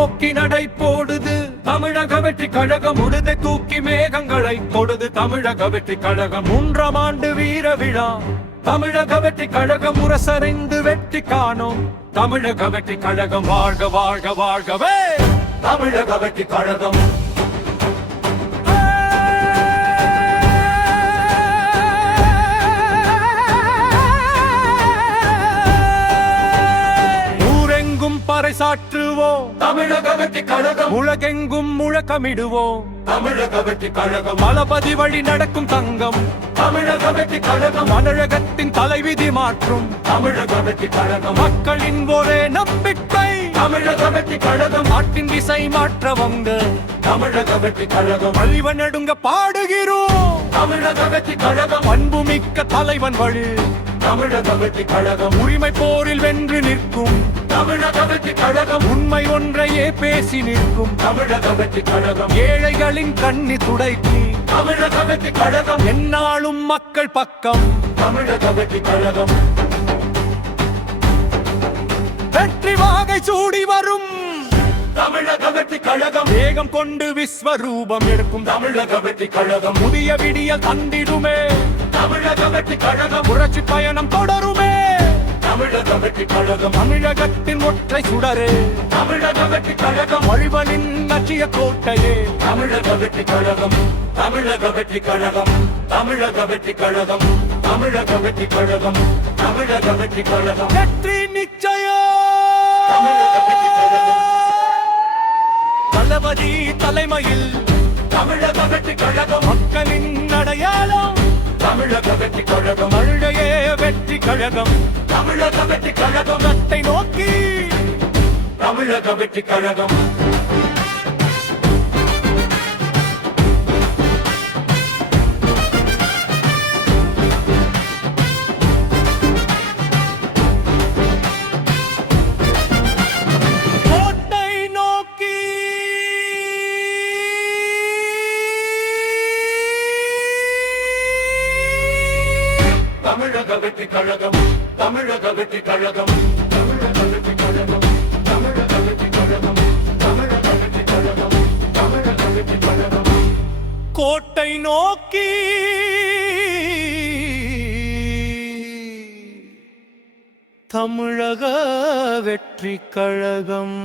நோக்கி நடை போடுது. தமிழக வெற்றி கழகம் உடுதை தூக்கி மேகங்களை தொடுது. தமிழக வெற்றி கழகம் மூன்றாம் ஆண்டு வீர விழா. தமிழக வெற்றி கழகம் முரசறைந்து வெற்றி காணோம். தமிழக வெற்றி கழகம் வாழ்க வாழ்க வாழ்கவே. தமிழக வெற்றி கழகம் பறைசாற்றுவோம் தமிழக வெற்றி கழகம். உலகெங்கும் முழக்கமிடுவோம். தமிழக வெற்றி கழகம். மலபதி வழி நடக்கும் தங்கம். தமிழக வெற்றி கழகம். தமிழகத்தின் தலைவிதி மாற்றும். தமிழக வெற்றி கழகம். மக்களின் ஒரே நம்பிக்கை. தமிழக வெற்றி கழகம். நாட்டின் திசை மாற்ற வந்த தமிழக வெற்றி கழகம். அழிவ நடுங்க பாடுகிறோம். தமிழக வெற்றி கழகம். அன்புமிக்க தலைவன் வழி. தமிழக வெற்றி கழகம். உரிமை போரில் வென்று நிற்கும். தமிழக வெற்றி கழகம். உண்மை ஒன்றையே பேசி நிற்கும். தமிழக வெற்றி கழகம். ஏழைகளின் கண்ணி துடைக்கும் தமிழக வெற்றி கழகம். என்னாலும் மக்கள் பக்கம். தமிழக வெற்றி கழகம். வெற்றி வாகை சூடி வரும். தமிழக வெற்றி கழகம். வேகம் கொண்டு விஸ்வரூபம் எடுக்கும். தமிழக வெற்றி கழகம். புதிய விடிய தந்திடுமே. தமிழக வெற்றி கழகம் புரட்சி பயணம் தொடருமே. தமிழக வெற்றி கழகம் தமிழகத்தின் ஒற்றை சுடரே. தமிழக வெற்றி கழகம் வழிவனின் லட்சிய கோட்டையே. தமிழக வெற்றி கழகம் தமிழக வெற்றி கழகம் தமிழக வெற்றி கழகம் தமிழக வெற்றி கழகம். தமிழக வெற்றி கழகம் வெற்றி நிச்சயம் தளபதி தலைமையில் தமிழக வெற்றி கழகம் மக்களின் அடையாளம். தமிழக வெற்றி கழகம் அழுடைய வெற்றி கழகம். தமிழக வெற்றி கழகம் நத்தை நோக்கி. தமிழக வெற்றி கழகம். தமிழக வெற்றி கழகம் தமிழக வெற்றி கழகம் தமிழக வெற்றி கழகம் தமிழக வெற்றி கழகம் தமிழக வெற்றி கழகம் தமிழக வெற்றி கழகம். கோட்டை நோக்கி. தமிழக வெற்றி கழகம்.